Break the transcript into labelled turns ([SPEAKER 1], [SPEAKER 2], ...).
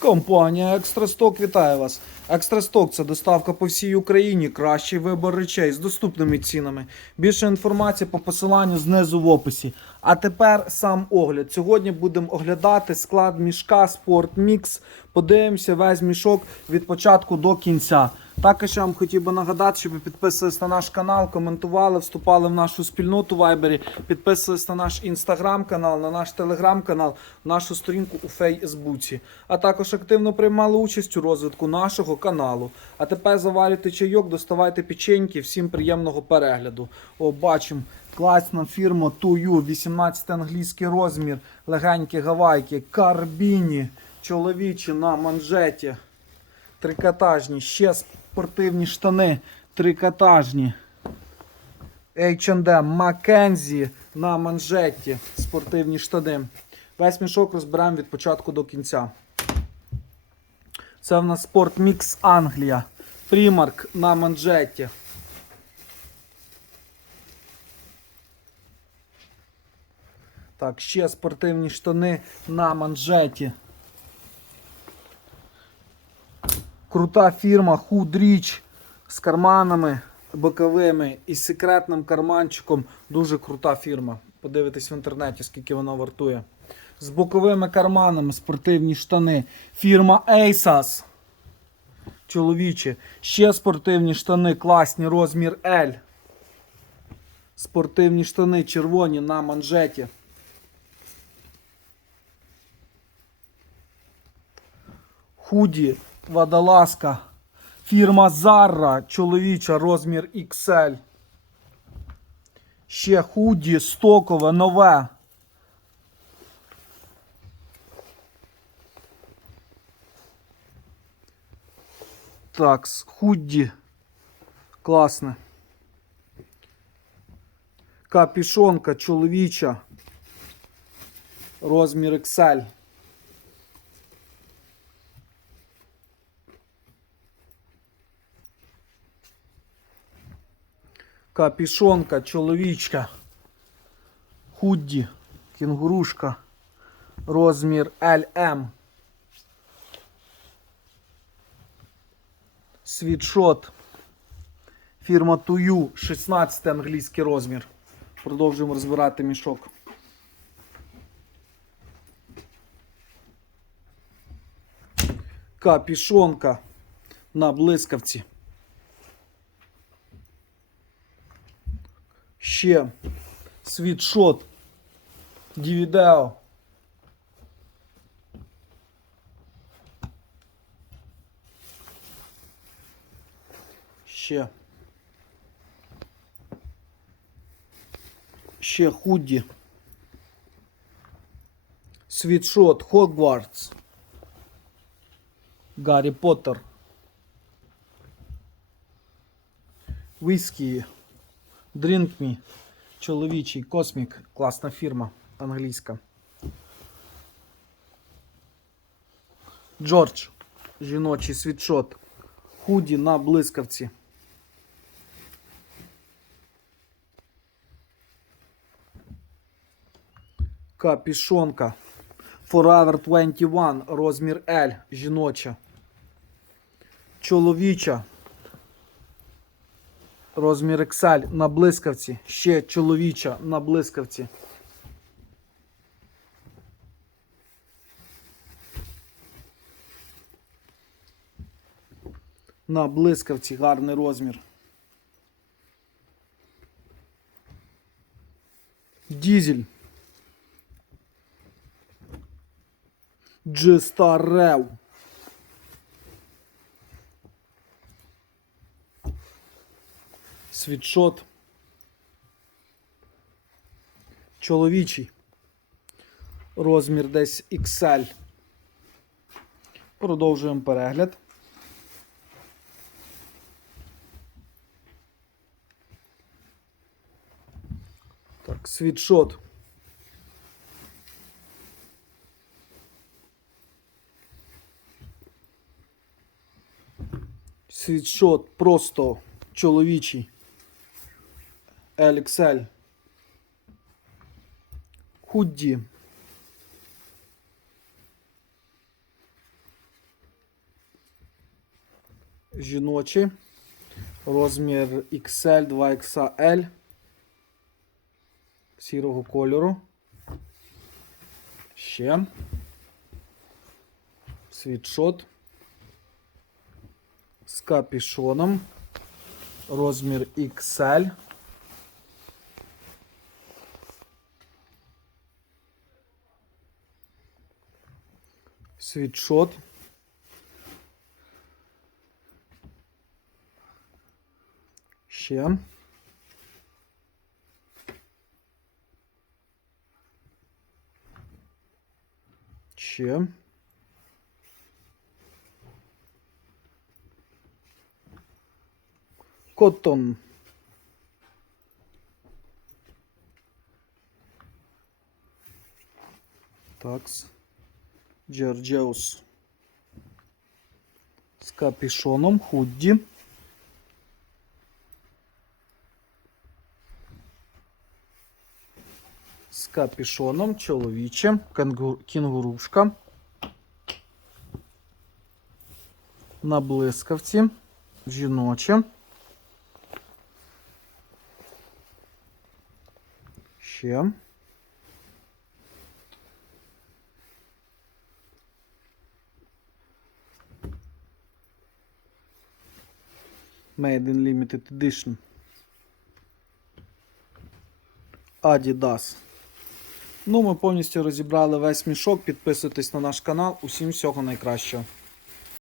[SPEAKER 1] Компанія Екстрасток вітає вас. Екстрасток це доставка по всій Україні. Кращий вибор речей з доступними цінами. Більше інформації по посиланню знизу в описі. А тепер сам огляд. Сьогодні будемо оглядати склад мішка Mix. Подивимося весь мішок від початку до кінця. Також я вам хотів би нагадати, щоб ви підписувались на наш канал, коментували, вступали в нашу спільноту в Вайбері, підписувались на наш інстаграм-канал, на наш телеграм-канал, нашу сторінку у Фейсбуці. А також активно приймали участь у розвитку нашого каналу. А тепер заварюйте чайок, доставайте печеньки. Всім приємного перегляду. О, бачимо. Класна фірма Тую, 18 англійський розмір, легенькі гавайки, карбіні, чоловічі на манжеті трикотажні, ще спортивні штани, трикотажні. H&M, Маккензі на манжеті, спортивні штани. Весь мішок розбираємо від початку до кінця. Це в нас Sport Mix Англія. Primark на манжеті. Так, ще спортивні штани на манжеті. Крута фірма Худріч з карманами боковими і секретним карманчиком. Дуже крута фірма. Подивитись в інтернеті, скільки вона вартує. З боковими карманами спортивні штани. Фірма ASOS. Чоловічі. Ще спортивні штани, класні, розмір L. Спортивні штани червоні на манжеті. Худі, водолазка. Фірма Zara, чоловіча, розмір XL. Ще худі, стокове, нове. Так, худі. Класне. Капішонка чоловіча. Розмір XL. Капішонка, чоловічка. Худді, кінгурушка. Розмір LM. Світшот. Фірма Тую, 16 англійський розмір. Продовжуємо розбирати мішок. Капішонка на блискавці. Ще світшот. Дівідео. Ще. Ще худі. Світшот Хогвартс. Гаррі Поттер. Віскі. Drink Me. Чоловічий космік. Класна фірма англійська. Джордж. Жіночий світшот. Худі на блискавці. Капішонка. Forever 21. Розмір L. Жіноча. Чоловіча. Розмір XL на блискавці. Ще чоловіча на блискавці. На блискавці гарний розмір. Дізель. G-Star. Світшот. Чоловічий. Розмір десь XL. Продовжуємо перегляд. Так, світшот. Світшот просто чоловічий. LXL. Худді. жіночий. Розмір XL, 2XL. Сірого кольору. Ще. Світшот. З капішоном. Розмір XL. Світшот. Ще. Ще. Коттон. Такс. Джорджеус. З капішоном худді. З капішоном чоловіче. Кінгурушка. На блискавці. Жіноче. Ще. Made in Limited Edition. Adidas. Ну, ми повністю розібрали весь мішок. Підписуйтесь на наш канал. Усім всього найкращого.